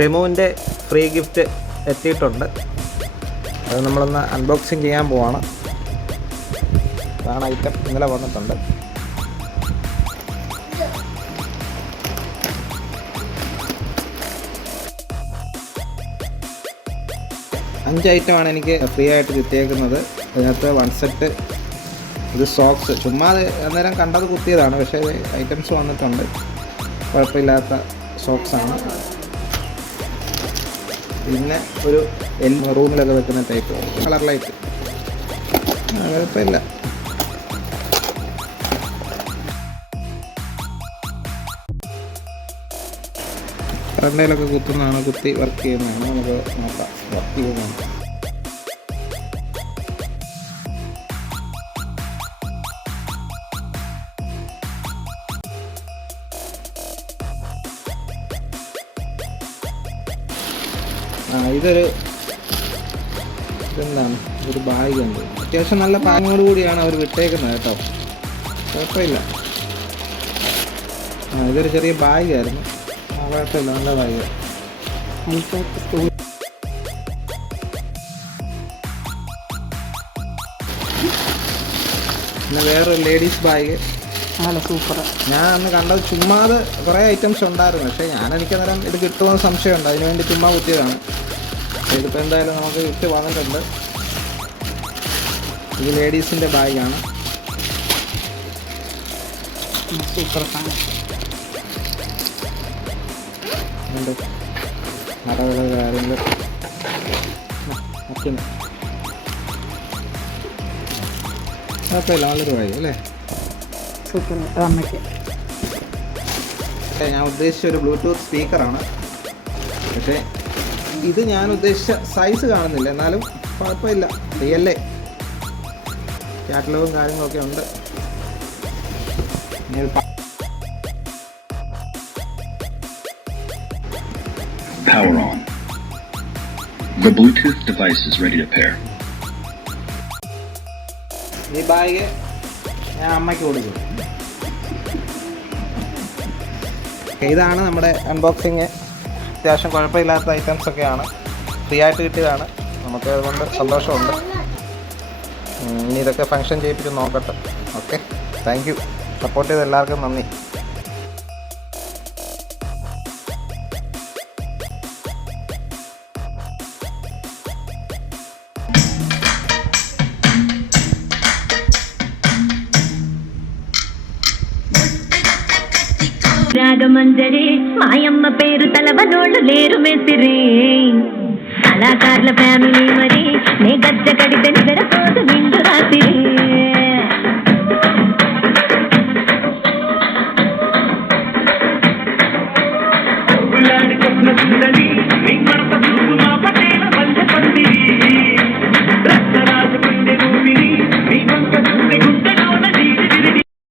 റിമൂവിന്റെ free gift എത്തിയിട്ടുണ്ട്. അത് നമ്മളൊന്ന് അൺബോക്സിങ് ചെയ്യാൻ പോവാണ്. അതാണ് ഐറ്റം ഇന്നലെ വന്നിട്ടുണ്ട്. അഞ്ച് ഐറ്റമാണ് എനിക്ക് ഫ്രീ ആയിട്ട് കിട്ടിയേക്കുന്നത്. അതിനകത്ത് വൺ സെറ്റ് ഇത് സോക്സ് ചുമ്മാ അന്നേരം കണ്ടത് കുത്തിയതാണ്. പക്ഷേ ഐറ്റംസ് വന്നിട്ടുണ്ട്. കുഴപ്പമില്ലാത്ത സോക്സാണ് പിന്നെ ഒരു റൂമിലൊക്കെ വെക്കുന്ന ടൈപ്പ് കളർ ലൈറ്റ് കുഴപ്പമില്ല. കറണ്ടയിലൊക്കെ കുത്തുന്നതാണ് കുത്തി വർക്ക് ചെയ്യുന്നതാണ്. നമുക്ക് നോക്കാം വർക്ക് ചെയ്യുന്നതാണ് ആ ഇതൊരു ഇതെന്താണ്? ഒരു ബാഗ് ഉണ്ട് അത്യാവശ്യം നല്ല പാങ്ങോട് കൂടിയാണ് അവർ വിട്ടേക്കുന്നത് കേട്ടോ. കുഴപ്പമില്ല. ആ ഇതൊരു ചെറിയ ബാഗായിരുന്നു. ആ കുഴപ്പമില്ല നല്ല ബാഗ്. പിന്നെ വേറൊരു ലേഡീസ് ബാഗ്. നല്ല സൂപ്പർ ഞാൻ അന്ന് കണ്ടത് ചുമ്മാത് കുറേ ഐറ്റംസ് ഉണ്ടായിരുന്നു. പക്ഷേ ഞാൻ എനിക്ക് അന്നേരം ഇത് കിട്ടുമെന്ന് സംശയമുണ്ട്. അതിന് വേണ്ടി ചുമ്മാ കുത്തിയതാണ്. ഇതിപ്പോൾ എന്തായാലും നമുക്ക് ഇട്ട് വന്നിട്ടുണ്ട്. ഇത് ലേഡീസിന്റെ ബാഗാണ്. സൂപ്പർ ഉണ്ട് നടവുകൾ കാര്യങ്ങൾ ഓക്കെ. കുഴപ്പമില്ല നല്ലൊരു വഴി അല്ലേ? സൂപ്പർ അമ്മയ്ക്ക് ഞാൻ ഉദ്ദേശിച്ച ഒരു ബ്ലൂടൂത്ത് സ്പീക്കറാണ് പക്ഷേ ഇത് ഞാൻ ഉദ്ദേശിച്ച സൈസ് കാണുന്നില്ല. എന്നാലും കുഴപ്പമില്ല. റിയല്ലേ? കാറ്റലോഗും കാര്യങ്ങളൊക്കെ ഉണ്ട്. ഇനി ഒരു പ- Power on. The Bluetooth device is ready to pair. ഈ ബാഗ് ഞാൻ അമ്മയ്ക്ക് കൊടുക്കും. ഇതാണ് നമ്മുടെ അൺബോക്സിങ് അത്യാവശ്യം കുഴപ്പമില്ലാത്ത ഐറ്റംസ് ഒക്കെയാണ്. ഫ്രീ ആയിട്ട് കിട്ടിയതാണ്. നമുക്ക് അതുകൊണ്ട് സന്തോഷമുണ്ട്. ഇനി ഇതൊക്കെ ഫങ്ഷൻ ചെയ്യിപ്പിച്ച് നോക്കട്ടെ. ഓക്കെ താങ്ക് യു സപ്പോർട്ട് ചെയ്ത എല്ലാവർക്കും നന്ദി. రాగమంజరి మాయమ్మ పేరు తలవనోళ్ళు లేరు మెసిరి కళాకారుల ఫ్యామిలీ మరి నే గజ్జ కడితే నిద్రపోదు